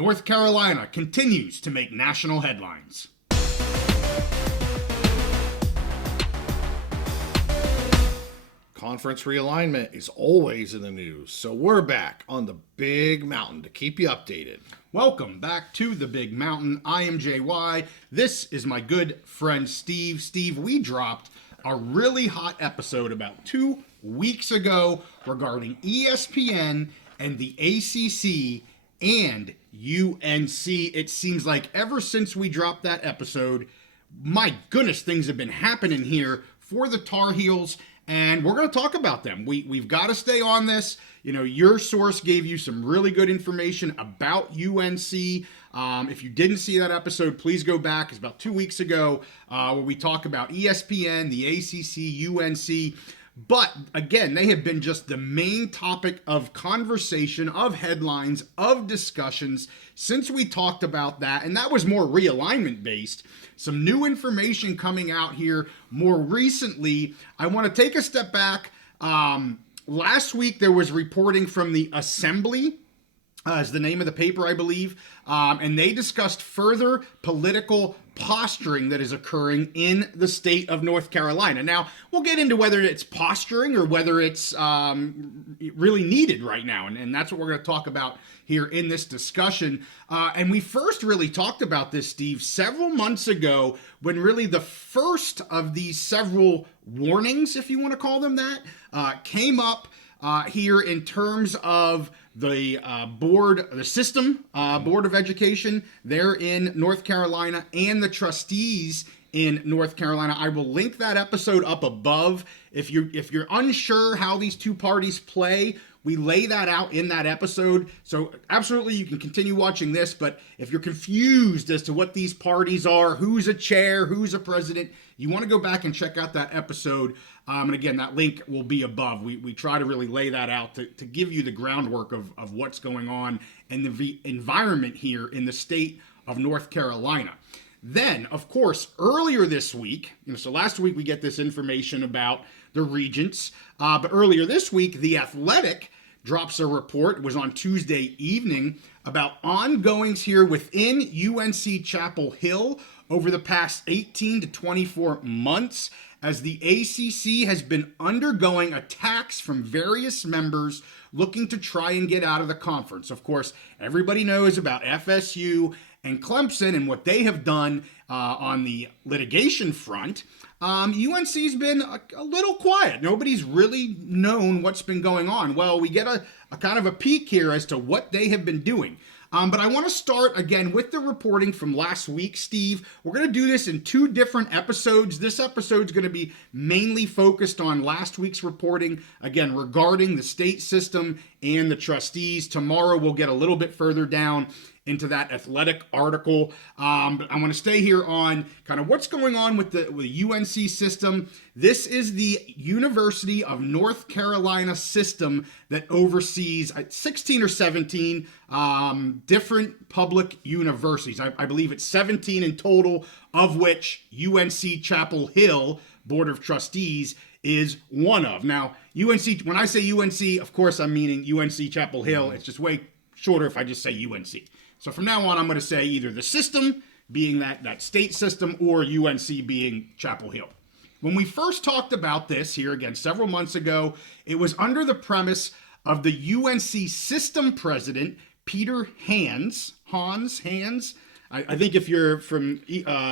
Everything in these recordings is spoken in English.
North Carolina continues to make national headlines. Conference realignment is always in the news, so we're back on the Big Mountain to keep you updated. Welcome back to the Big Mountain. I am JY. This is my good friend Steve. Steve, we dropped a really hot episode about 2 weeks ago regarding ESPN and the ACC and UNC. It seems like ever since we dropped that episode, my goodness, things have been happening here for the Tar Heels. And we're going to talk about them. We've got to stay on this. You know, your source gave you some really good information about UNC. If you didn't see that episode, please go back. It's about 2 weeks ago where we talk about ESPN, the ACC, UNC. But again, they have been just the main topic of conversation, of headlines, of discussions since we talked about that. And that was more realignment based. Some new information coming out here more recently. I want to take a step back. Last week, there was reporting from the Assembly, is the name of the paper, I believe, and they discussed further political posturing that is occurring in the state of North Carolina. Now, we'll get into whether it's posturing or whether it's really needed right now, and that's what we're going to talk about here in this discussion. And we first really talked about this, Steve, several months ago when really the first of these several warnings, if you want to call them that, came up here in terms of the board of education there in North Carolina and the trustees in North Carolina. I will link that episode up above. If you're unsure how these two parties play, we lay that out in that episode. So absolutely, you can continue watching this, but if you're confused as to what these parties are, who's a chair, who's a president, you want to go back and check out that episode. And again, that link will be above. We try to really lay that out to give you the groundwork of what's going on in the environment here in the state of North Carolina. Then, of course, earlier this week, so last week we get this information about the regents, but earlier this week, The Athletic drops a report, it was on Tuesday evening, about ongoings here within UNC Chapel Hill over the past 18 to 24 months, as the ACC has been undergoing attacks from various members looking to try and get out of the conference. Of course, everybody knows about FSU and Clemson and what they have done on the litigation front. UNC's been a little quiet. Nobody's really known what's been going on. Well, we get a kind of a peek here as to what they have been doing. But I want to start again with the reporting from last week, Steve. We're going to do this in 2 different episodes. This episode's going to be mainly focused on last week's reporting, again, regarding the state system and the trustees. Tomorrow we'll get a little bit further down into that Athletic article. But I want to stay here on kind of what's going on with the UNC system. This is the University of North Carolina system that oversees 16 or 17 different public universities. I believe it's 17 in total, of which UNC Chapel Hill Board of Trustees is one of. Now, UNC, when I say UNC, of course I'm meaning UNC Chapel Hill. It's just way shorter if I just say UNC. So from now on, I'm going to say either the system, being that state system, or UNC being Chapel Hill. When we first talked about this here, again, several months ago, it was under the premise of the UNC system president, Peter Hans. I think if you're from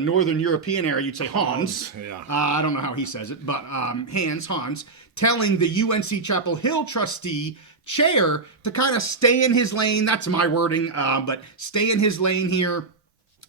Northern European area, you'd say Hans. Yeah. I don't know how he says it, but Hans, telling the UNC Chapel Hill trustee chair to kind of stay in his lane. That's my wording, but stay in his lane here.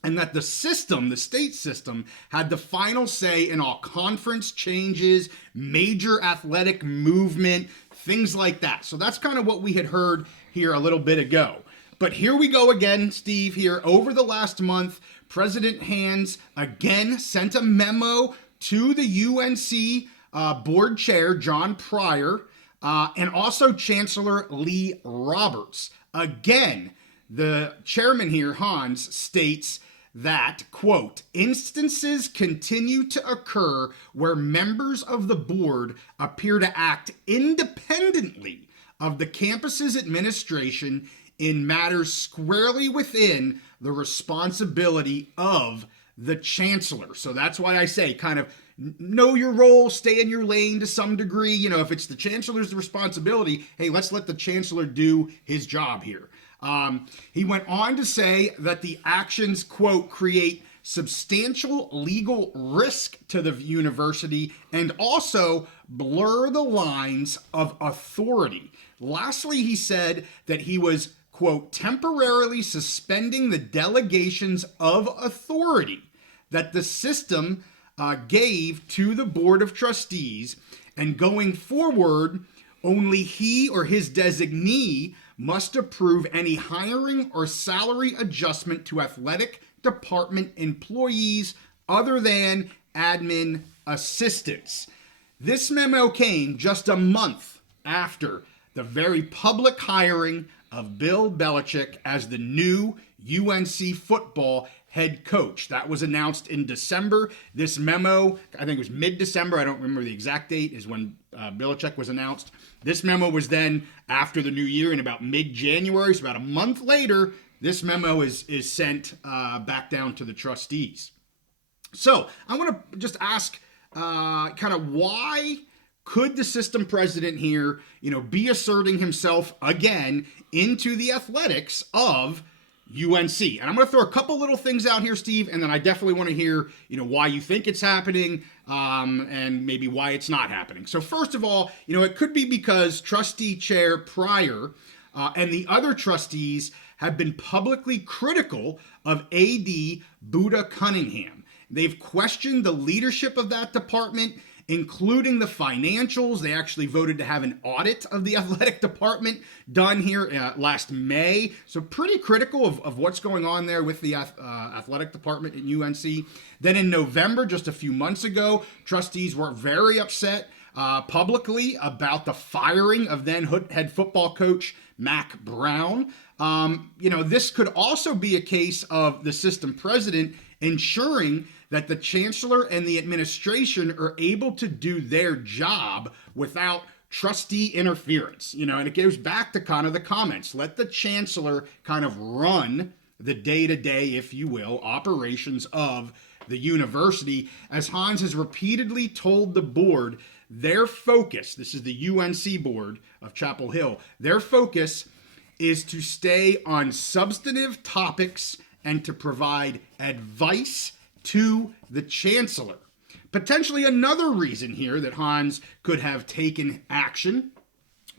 And that the system, the state system, had the final say in all conference changes, major athletic movement, things like that. So that's kind of what we had heard here a little bit ago. But here we go again, Steve, here. Over the last month, President Hans again sent a memo to the UNC board chair, John Pryor, and also Chancellor Lee Roberts. Again, the chairman here, Hans, states that, quote, instances continue to occur where members of the board appear to act independently of the campus's administration in matters squarely within the responsibility of the chancellor. So that's why I say kind of know your role, stay in your lane to some degree. You know, if it's the chancellor's responsibility, hey, let's let the chancellor do his job here. He went on to say that the actions, quote, create substantial legal risk to the university and also blur the lines of authority. Lastly, he said that he was, quote, temporarily suspending the delegations of authority that the system gave to the Board of Trustees, and going forward, only he or his designee must approve any hiring or salary adjustment to athletic department employees other than admin assistants. This memo came just a month after the very public hiring of Bill Belichick as the new UNC Football Head Coach. That was announced in December. This memo, I think it was mid-December, I don't remember the exact date, is when Belichick was announced. This memo was then after the new year in about mid-January, so about a month later, this memo is sent back down to the trustees. So I want to just ask kind of why could the system president here, be asserting himself again into the athletics of UNC? And I'm going to throw a couple little things out here, Steve, and then I definitely want to hear, why you think it's happening and maybe why it's not happening. So first of all, it could be because trustee chair Pryor and the other trustees have been publicly critical of AD Buddha Cunningham. They've questioned the leadership of that department, including the financials. They actually voted to have an audit of the athletic department done here last May. So pretty critical of what's going on there with the athletic department at UNC. Then in November, just a few months ago, trustees were very upset publicly about the firing of then head football coach Mac Brown. This could also be a case of the system president ensuring that the chancellor and the administration are able to do their job without trustee interference. And it goes back to kind of the comments. Let the chancellor kind of run the day-to-day, if you will, operations of the university. As Hans has repeatedly told the board, their focus, this is the UNC board of Chapel Hill, their focus is to stay on substantive topics and to provide advice to the chancellor. Potentially another reason here that Hans could have taken action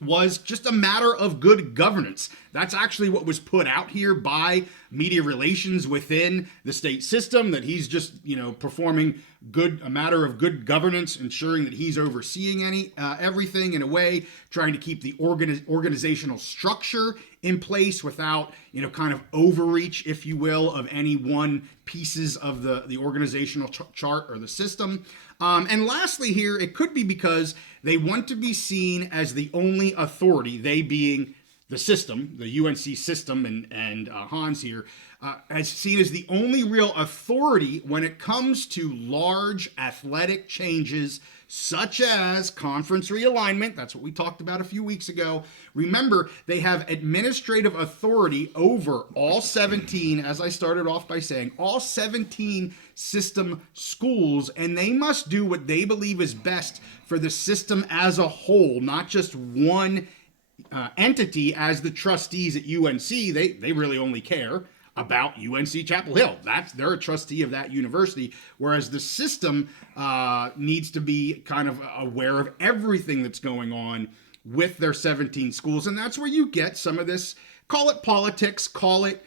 was just a matter of good governance. That's actually what was put out here by media relations within the state system, that he's just, performing a matter of good governance, ensuring that he's overseeing everything in a way, trying to keep the organizational structure in place without, kind of overreach, if you will, of any one pieces of the organizational chart or the system. And lastly here, it could be because they want to be seen as the only authority, they being the system, the UNC system and Hans here, as seen as the only real authority when it comes to large athletic changes such as conference realignment. That's what we talked about a few weeks ago. Remember, they have administrative authority over all 17, as I started off by saying, all 17 system schools, and they must do what they believe is best for the system as a whole, not just one entity. As the trustees at UNC, they really only care about UNC Chapel Hill. They're a trustee of that university, whereas the system needs to be kind of aware of everything that's going on with their 17 schools. And that's where you get some of this, call it politics, call it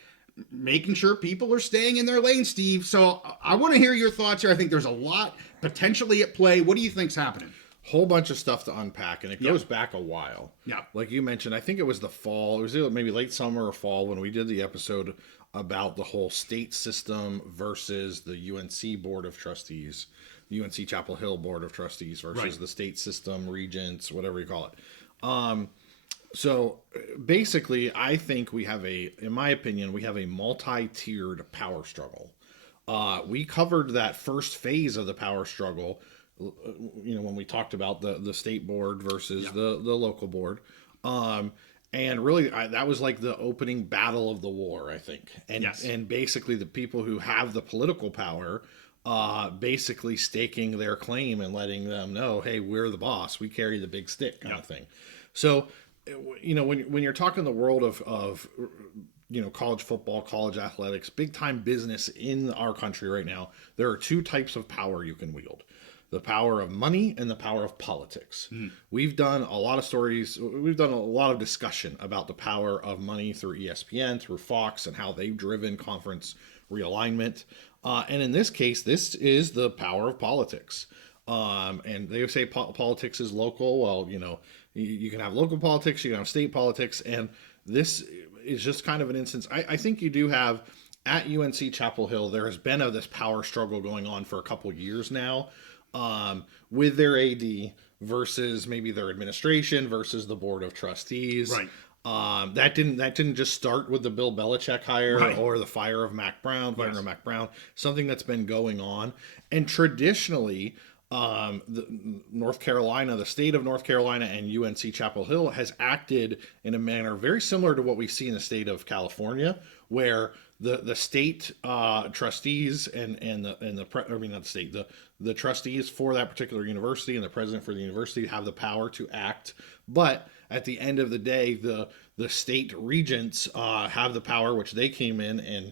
making sure people are staying in their lane, Steve. So I want to hear your thoughts here. I think there's a lot potentially at play. What do you think's happening? Whole bunch of stuff to unpack, and it goes back a while. Yeah. Like you mentioned, I think it was the fall. It was maybe late summer or fall when we did the episode about the whole state system versus the UNC Board of Trustees, UNC Chapel Hill Board of Trustees versus the state system, regents, whatever you call it. So basically, I think in my opinion, we have a multi-tiered power struggle. We covered that first phase of the power struggle, when we talked about the state board versus the local board. And really, that was like the opening battle of the war, I think. And Yes. and basically, the people who have the political power, basically staking their claim and letting them know, hey, we're the boss. We carry the big stick, kind of thing. So, when you're talking the world of college football, college athletics, big time business in our country right now, there are two types of power you can wield: the power of money and the power of politics. We've done a lot of stories, we've done a lot of discussion about the power of money through ESPN, through Fox, and how they've driven conference realignment. And in this case, this is the power of politics. And they say politics is local. Well, you can have local politics, you can have state politics, and this is just kind of an instance. I think you do have at UNC Chapel Hill, there has been this power struggle going on for a couple years now, with their AD versus maybe their administration versus the board of trustees. Right. That didn't just start with the Bill Belichick hire or the fire of Mac Brown, something that's been going on. And traditionally, North Carolina, the state of North Carolina, and UNC Chapel Hill has acted in a manner very similar to what we see in the state of California, where the state trustees the trustees for that particular university and the president for the university have the power to act, but at the end of the day, the state regents have the power, which they came in and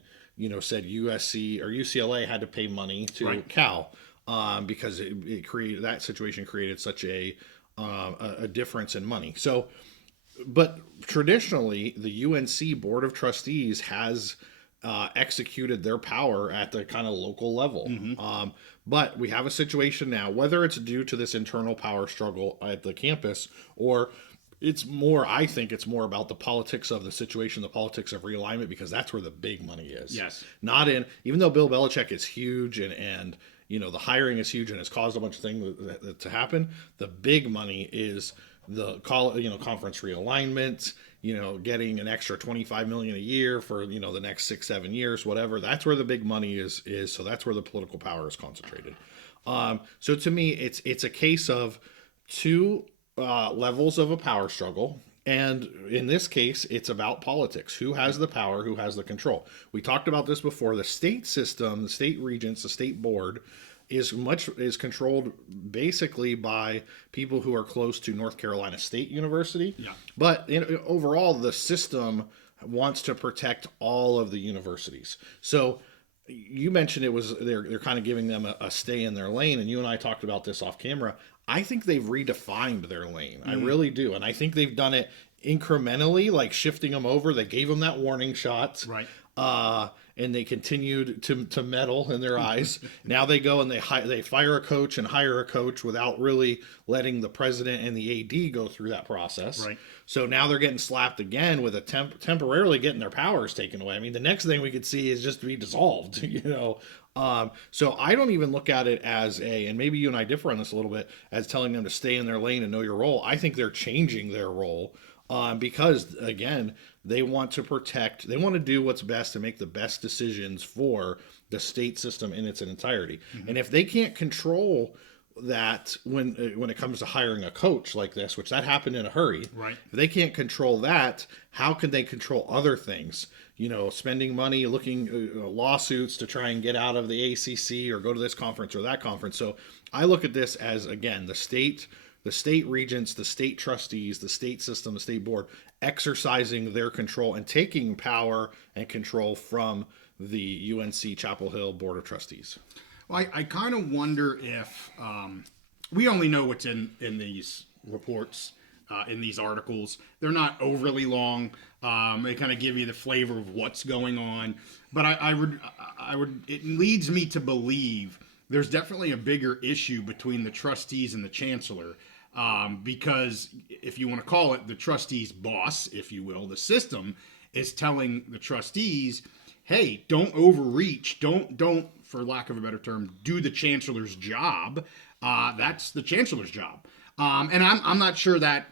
said USC or UCLA had to pay money to Cal. Because it created, that situation created such a difference in money. So, but traditionally, the UNC Board of Trustees has executed their power at the kind of local level. But we have a situation now, whether it's due to this internal power struggle at the campus or I think it's more about the politics of the situation, the politics of realignment, because that's where the big money is. Yes. Even though Bill Belichick is huge and the hiring is huge and has caused a bunch of things to happen, the big money is the conference realignment, getting an extra $25 million a year for, the next 6-7 years, whatever. That's where the big money is. So that's where the political power is concentrated. So to me, it's a case of two levels of a power struggle. And in this case, it's about politics. Who has the power? Who has the control? We talked about this before. The state system, the state regents, the state board is controlled basically by people who are close to North Carolina State University. Yeah. But overall, the system wants to protect all of the universities. So you mentioned they're kind of giving them a stay in their lane, and you and I talked about this off camera. I think they've redefined their lane. I really do. And I think they've done it incrementally, like shifting them over. They gave them that warning shot. Right. And they continued to meddle in their eyes. Now they go and they fire a coach and hire a coach without really letting the president and the AD go through that process. Right. So now they're getting slapped again with temporarily getting their powers taken away. I mean, the next thing we could see is just to be dissolved, So I don't even look at it as and maybe you and I differ on this a little bit, as telling them to stay in their lane and know your role. I think they're changing their role because, again, they want to do what's best to make the best decisions for the state system in its entirety. Mm-hmm. And if they can't control that when it comes to hiring a coach like this, which that happened in a hurry, right? If they can't control that, how can they control other things? Spending money, looking lawsuits to try and get out of the ACC or go to this conference or that conference. So I look at this as, again, the state regents, the state trustees, the state system, the state board exercising their control and taking power and control from the UNC Chapel Hill Board of Trustees. Well, I kind of wonder if we only know what's in these reports, in these articles. They're not overly long. They kind of give you the flavor of what's going on. But it leads me to believe there's definitely a bigger issue between the trustees and the chancellor. Because if you want to call it the trustees' boss, if you will, the system is telling the trustees, hey, don't overreach. Don't, for lack of a better term, do the chancellor's job. That's the chancellor's job. And I'm not sure that,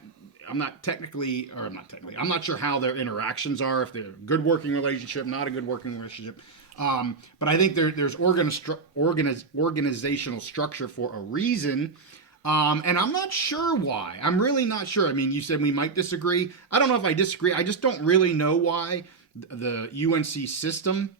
I'm not sure how their interactions are, if they're a good working relationship, not a good working relationship. But I think there's organizational structure for a reason. And I'm not sure why. I'm really not sure. I mean, you said we might disagree. I don't know if I disagree. I just don't really know why the UNC system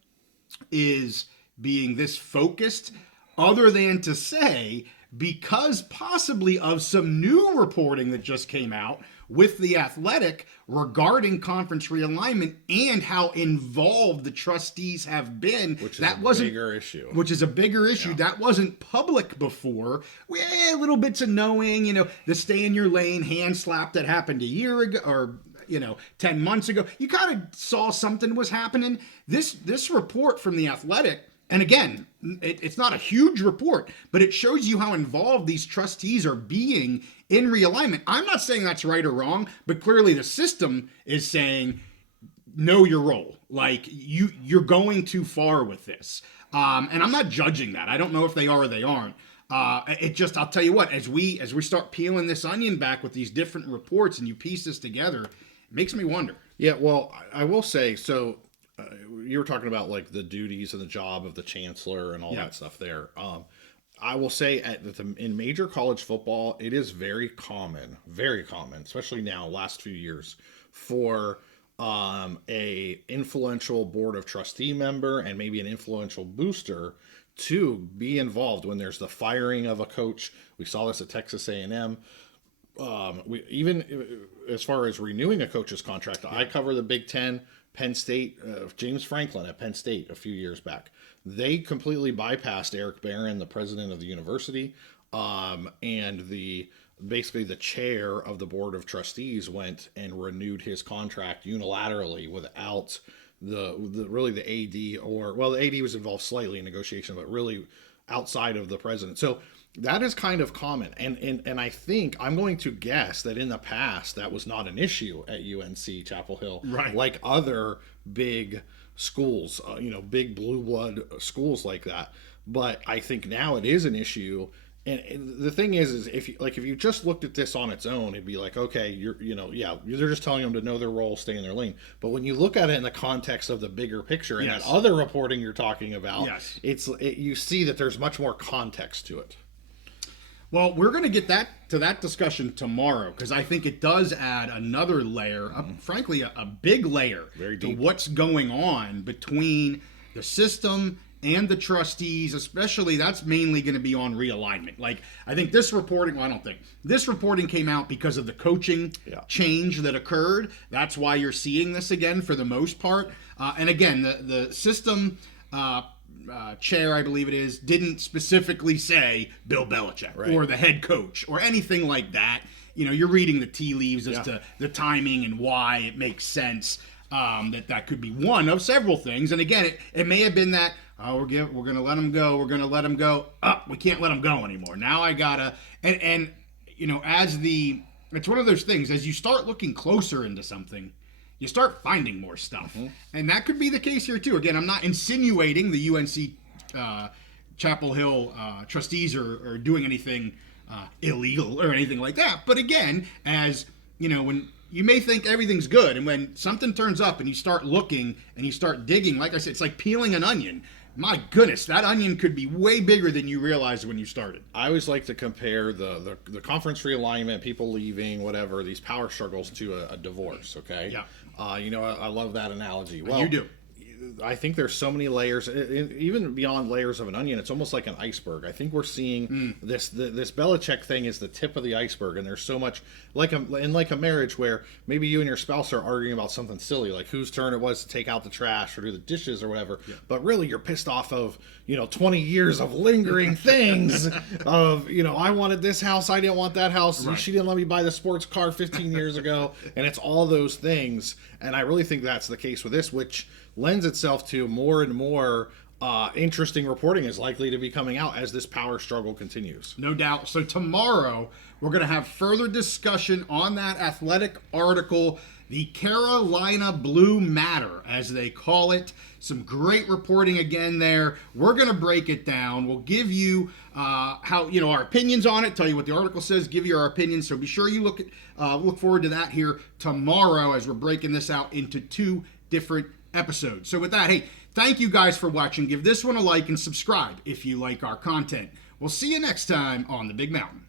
is being this focused, other than to say, because possibly of some new reporting that just came out with The Athletic regarding conference realignment and how involved the trustees have been. Which is a bigger issue. Which is a bigger issue. Yeah. That wasn't public before. We had little bits of knowing, the stay in your lane hand slap that happened a year ago, or 10 months ago. You kind of saw something was happening. This report from The Athletic, and again, it's not a huge report, but it shows you how involved these trustees are being in realignment. I'm not saying that's right or wrong, but clearly the system is saying, know your role. Like, you're going too far with this. And I'm not judging that. I don't know if they are or they aren't. I'll tell you what, as we start peeling this onion back with these different reports and you piece this together, it makes me wonder. Yeah, well, I will say, so you were talking about like the duties and the job of the chancellor and all that stuff there. I will say in major college football, it is very common, especially now, last few years, for a influential board of trustee member and maybe an influential booster to be involved when there's the firing of a coach. We saw this at Texas A&M. Even as far as renewing a coach's contract, I cover the Big Ten. Penn State, James Franklin at Penn State a few years back. They completely bypassed Eric Barron, the president of the university, and basically the chair of the board of trustees went and renewed his contract unilaterally without the AD, the AD was involved slightly in negotiation, but really outside of the president. So that is kind of common. And I think, I'm going to guess that in the past, that was not an issue at UNC Chapel Hill. Right. Like other big schools, big blue blood schools like that. But I think now it is an issue. And the thing is if you just looked at this on its own, it'd be like, okay, they're just telling them to know their role, stay in their lane. But when you look at it in the context of the bigger picture and that other reporting you're talking about, you see that there's much more context to it. Well, we're going to get to that discussion tomorrow, because I think it does add another layer, frankly, a big layer to what's going on between the system and the trustees. Especially, that's mainly going to be on realignment. Like, I think this reporting came out because of the coaching change that occurred. That's why you're seeing this again for the most part. And again, the system chair, I believe it is, didn't specifically say Bill Belichick or the head coach or anything like that. You're reading the tea leaves as to the timing and why it makes sense that could be one of several things. And again, it may have been that we're going to let him go. We're going to let him go. We can't let him go anymore. Now I gotta it's one of those things, as you start looking closer into something, you start finding more stuff. And that could be the case here too. Again, I'm not insinuating the UNC Chapel Hill trustees are doing anything illegal or anything like that. But again, as when you may think everything's good, and when something turns up and you start looking and you start digging, like I said, it's like peeling an onion. My goodness, that onion could be way bigger than you realized when you started. I always like to compare the conference realignment, people leaving, whatever, these power struggles to a divorce, okay? Yeah. I love that analogy. Well, you do. I think there's so many layers, even beyond layers of an onion. It's almost like an iceberg. I think we're seeing this Belichick thing is the tip of the iceberg, and there's so much like a marriage where maybe you and your spouse are arguing about something silly, like whose turn it was to take out the trash or do the dishes or whatever. Yeah. But really, you're pissed off of 20 years of lingering things of I wanted this house, I didn't want that house, right. She didn't let me buy the sports car 15 years ago, and it's all those things. And I really think that's the case with this, which lends itself to more and more interesting reporting is likely to be coming out as this power struggle continues. No doubt. So tomorrow, we're going to have further discussion on that Athletic article, the Carolina Blue Matter, as they call it. Some great reporting again there. We're going to break it down. We'll give you how our opinions on it, tell you what the article says, give you our opinions. So be sure you look forward to that here tomorrow as we're breaking this out into 2 different episodes. So with that, hey, thank you guys for watching. Give this one a like and subscribe if you like our content. We'll see you next time on The Big Mountain.